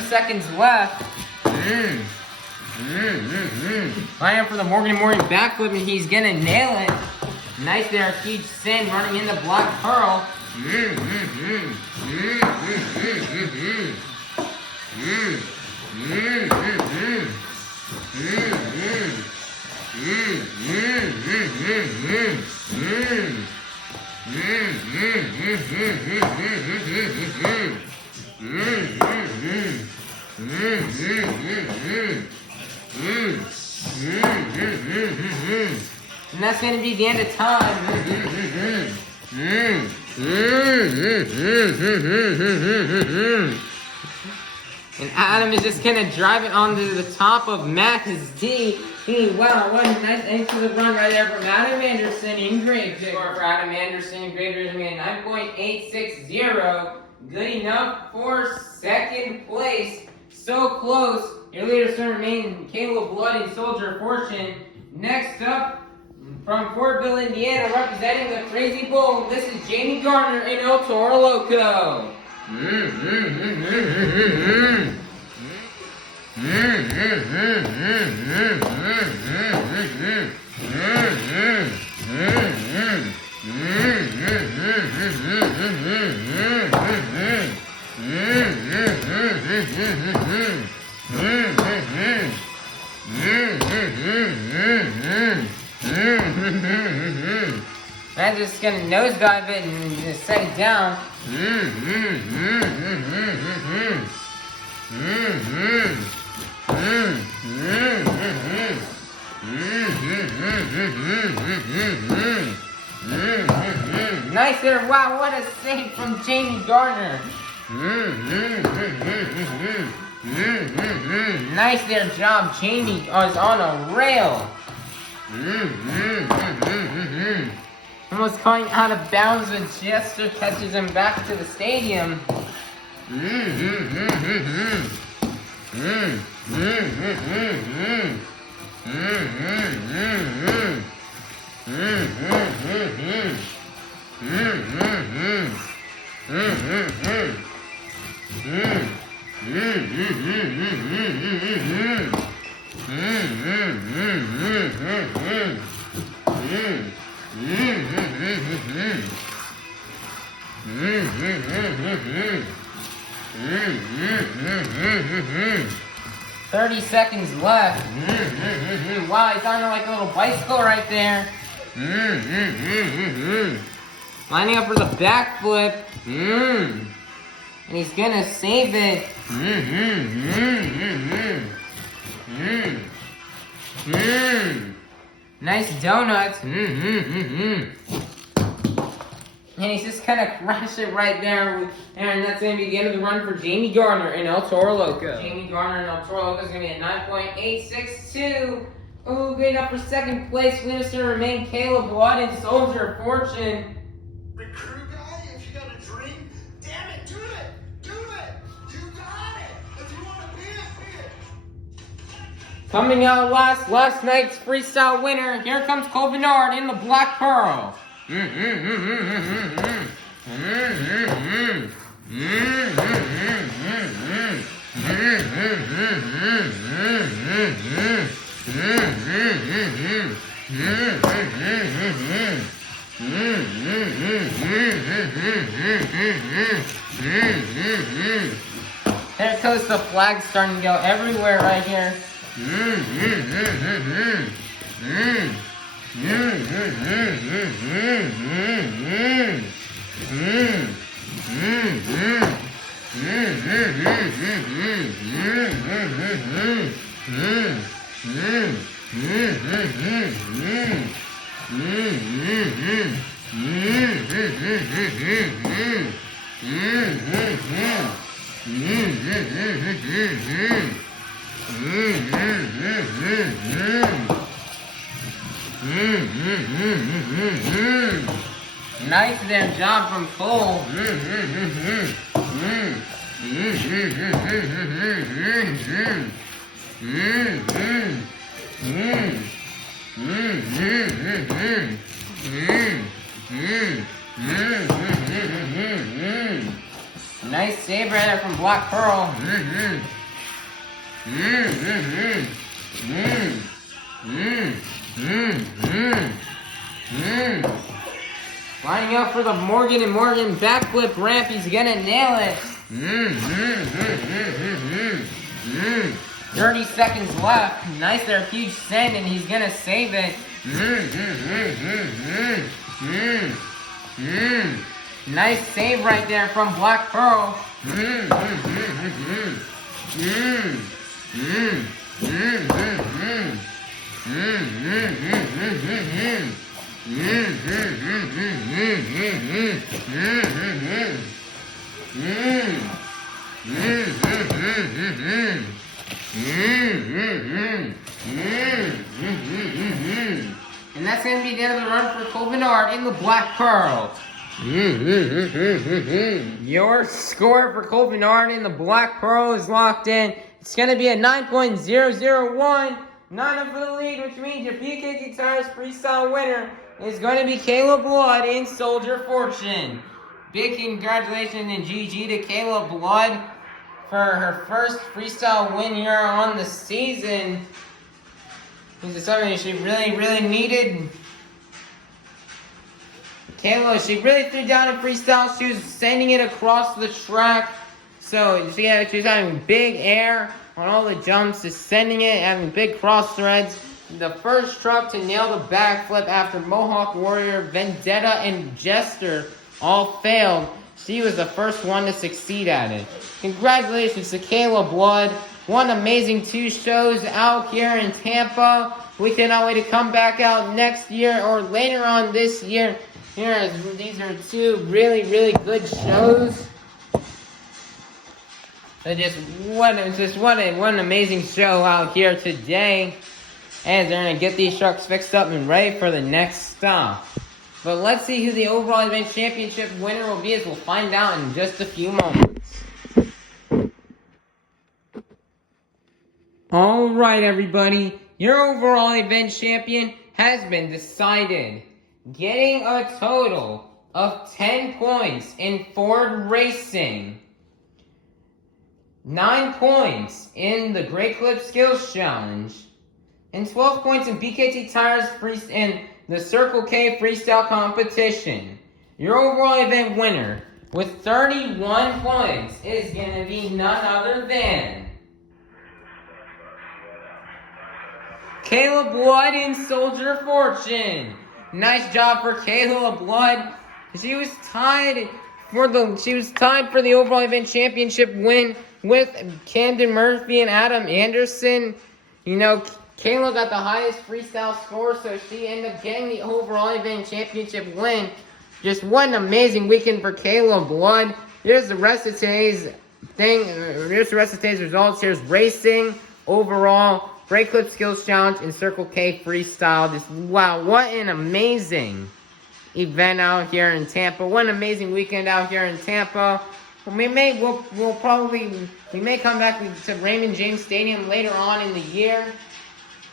Seconds left. Line up for the Morgan backflip, and he's gonna nail it. Nice there, huge send running in the Black Pearl. And that's going to be the end of time. And Adam is just going to drive it onto the top of Max's D. Wow, what a nice end to the run right there from Adam Anderson in Gravedigger. For Adam Anderson in Gravedigger, 9.860. Good enough for second place. So close. Your leaders remain Caleb Blood and Soldier of Fortune. Next up, from Fortville, Indiana, representing the Crazy Bull, this is Jamie Garner in El Toro Loco. I'm just gonna nosedive it and just set it down. Nice there, wow, what a save from Jamie Garner. Nice there job, Jamie is on a rail. Almost going out of bounds, but Jester catches him back to the stadium. $30 seconds left. Wow, he's on like a little bicycle right there. Lining up for the backflip. And he's gonna save it. Nice donuts. And he's just gonna crush it right there. And that's gonna be the end of the run for Jamie Garner and El Toro Loco. Jamie Garner and El Toro Loco is gonna be at 9.862. Oh, good enough for second place. Winners to remain Caleb Blood and Soldier of Fortune. Big crew guy, if you got a dream, damn it, do it! Do it! You got it! If you want to be it. Coming out last night's freestyle winner. Here comes Cole Bernard in the Black Pearl. There goes the flag starting to go everywhere right here. Nice there job from Cole. Nice save right there from Black Pearl. Lining up for the Morgan & Morgan backflip ramp. He's gonna nail it. 30 seconds left. Nice there, huge send, and he's gonna save it. Nice save right there from Black Pearl. And that's going to be the end of the run for Cole Bernard in the Black Pearl. Your score for Cole Bernard in the Black Pearl is locked in. It's going to be a 9.001. 9 for the lead, which means your PK Guitars Freestyle winner is going to be Kayla Blood in Soldier Fortune. Big congratulations and GG to Kayla Blood for her first freestyle win here on the season. This is something she really needed. Kayla, she really threw down in freestyle. She was sending it across the track. So she was having big air on all the jumps, just sending it, having big cross threads. The first truck to nail the backflip after Mohawk Warrior, Vendetta, and Jester all failed. She was the first one to succeed at it. Congratulations to Kayla Blood. One amazing 2 shows out here in Tampa. We cannot wait to come back out next year or later on this year. These are 2 really good shows. So one amazing show out here today. And they're going to get these trucks fixed up and ready for the next stop. But let's see who the overall event championship winner will be, as we'll find out in just a few moments. Alright everybody, your overall event champion has been decided. Getting a total of 10 points in Ford Racing 9 points in the Great Clip Skills Challenge, and 12 points in BKT Tires in the Circle K Freestyle Competition. Your overall event winner with 31 points is going to be none other than Kayla Blood in Soldier Fortune. Nice job for Kayla Blood. She was tied for the overall event championship win with Camden Murphy and Adam Anderson. You know, Kayla got the highest freestyle score, so she ended up getting the overall event championship win. Just what an amazing weekend for Kayla Blood. Here's the rest of today's results. Here's racing, overall, Great Clip Skills Challenge, and Circle K Freestyle. Just wow, what an amazing event out here in Tampa. What an amazing weekend out here in Tampa. We may come back to Raymond James Stadium later on in the year.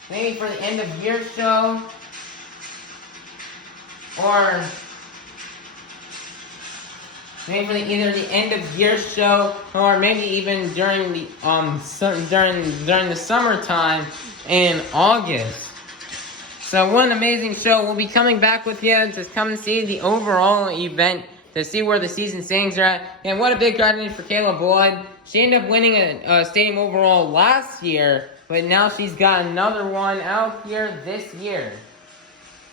Maybe for the end of year show. Or maybe for either the end of year show, or maybe even during the during the summertime in August. So what an amazing show. We'll be coming back with you to come and see the overall event, to see where the season standings are at. And what a big congratulations for Kayla Blood. She ended up winning a stadium overall last year, but now she's got another one out here this year.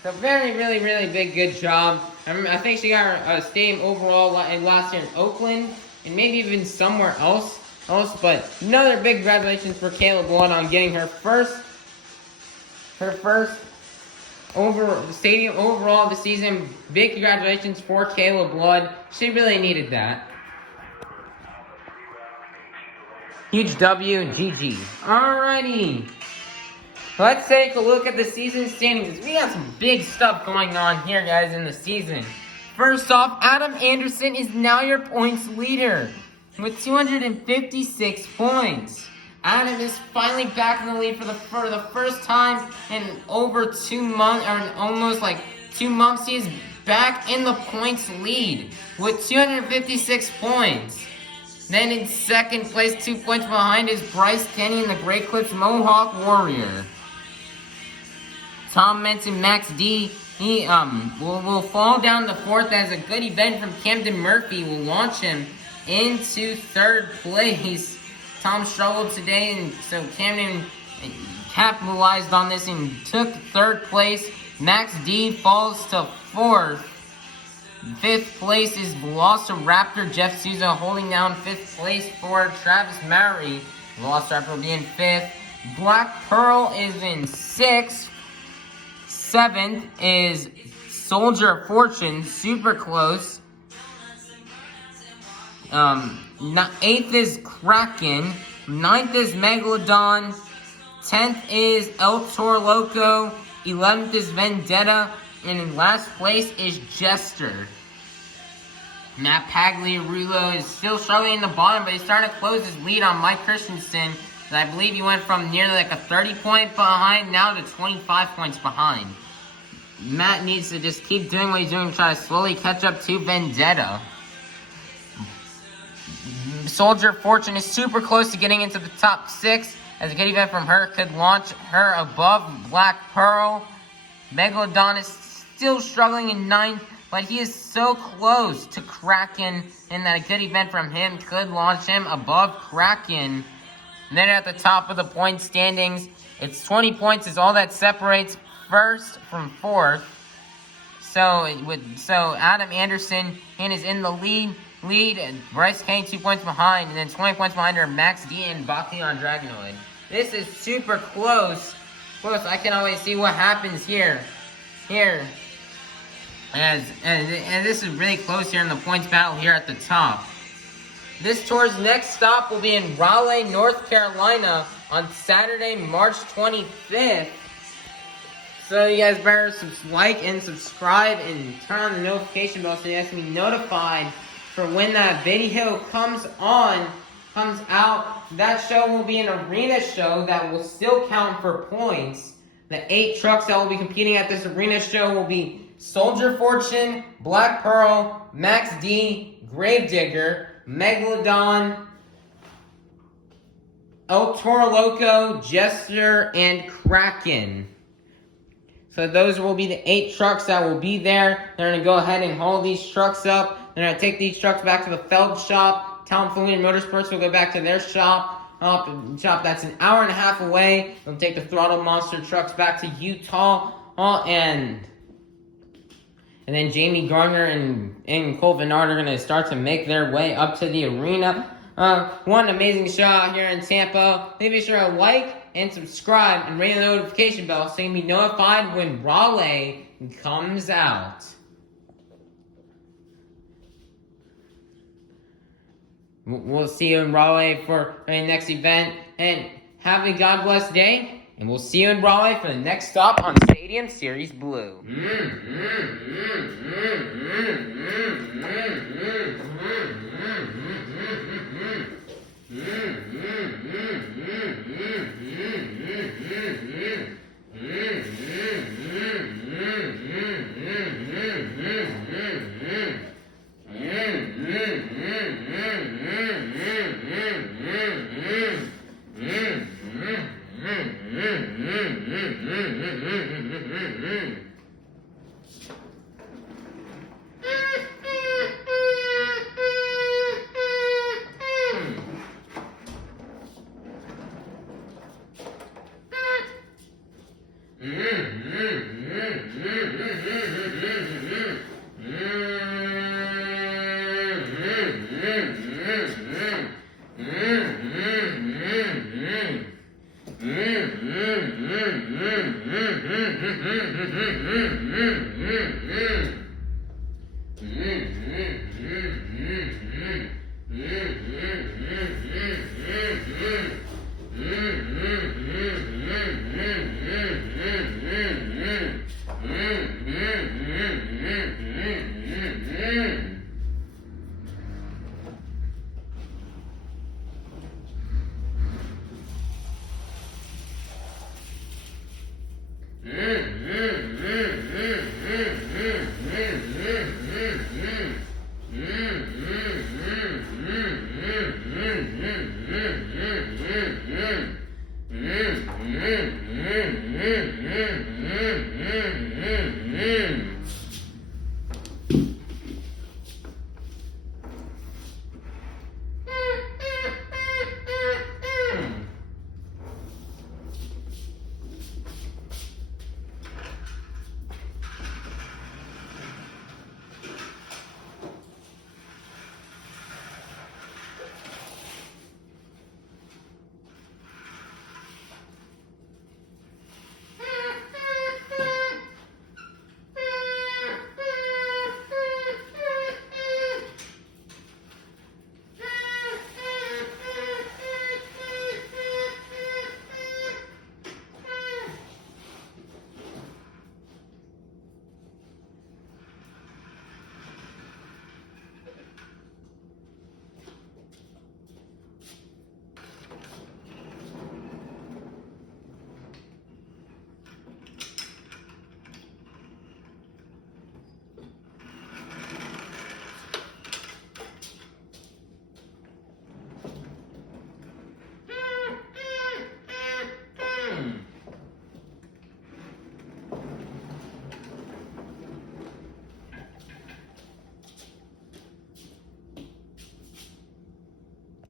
So really, really, really big, good job. I think she got her stadium overall last year in Oakland, and maybe even somewhere else. But another big congratulations for Kayla Blood on getting her first stadium overall of the season. Big congratulations for Kayla Blood. She really needed that. Huge W and GG. Alrighty. Let's take a look at the season standings. We got some big stuff going on here, guys, in the season. First off, Adam Anderson is now your points leader with 256 points. Adam is finally back in the lead for the first time in over 2 months, or in almost like 2 months. He is back in the points lead with 256 points. Then in second place, 2 points behind, is Bryce Kenny in the Great Clips Mohawk Warrior. Tom Menton, Max D, he will fall down to fourth, as a good event from Camden Murphy will launch him into third place. Tom struggled today, and so Camden capitalized on this and took third place. Max D falls to fourth. Fifth place is Velociraptor Jeff Souza holding down fifth place for Travis Murray. Velociraptor will be in fifth. Black Pearl is in sixth. Seventh is Soldier of Fortune, super close. Eighth is Kraken. Ninth is Megalodon. 10th is El Toro Loco. 11th is Vendetta. And in last place is Jester. Matt Pagliarulo is still struggling in the bottom, but he's starting to close his lead on Mike Christensen. And I believe he went from nearly like a 30-point behind now to 25 points behind. Matt needs to just keep doing what he's doing to try to slowly catch up to Vendetta. Soldier of Fortune is super close to getting into the top 6, as a good event from her could launch her above Black Pearl. Megalodon is still struggling in 9th, but he is so close to Kraken, and that a good event from him could launch him above Kraken. And then at the top of the point standings, it's 20 points is all that separates first from fourth. So Adam Anderson is in the lead. Bryce Kane 2 points behind, and then 20 points behind are Max D and Bakuyan Dragonoid. This is super close. I can always see what happens here. And this is really close here in the points battle here at the top. This tour's next stop will be in Raleigh, North Carolina on Saturday, March 25th. So you guys better like and subscribe and turn on the notification bell so you guys can be notified for when that video comes out. That show will be an arena show that will still count for points. The 8 trucks that will be competing at this arena show will be Soldier Fortune, Black Pearl, Max D, Gravedigger, Megalodon, El Toro Loco, Jester, and Kraken. So those will be the 8 trucks that will be there. They're going to go ahead and haul these trucks up. They're going to take these trucks back to the Feld shop. Talent Fluid Motorsports will go back to their shop. Shop that's an hour and a half away. They'll take the Throttle Monster trucks back to Utah. And then Jamie Gardner and Cole Venard are going to start to make their way up to the arena. One amazing show out here in Tampa. Please be sure to like and subscribe and ring the notification bell so you can be notified when Raleigh comes out. We'll see you in Raleigh for the next event. And have a God bless day. And we'll see you in Raleigh for the next stop on Stadium Series Blue. Mm-hmm.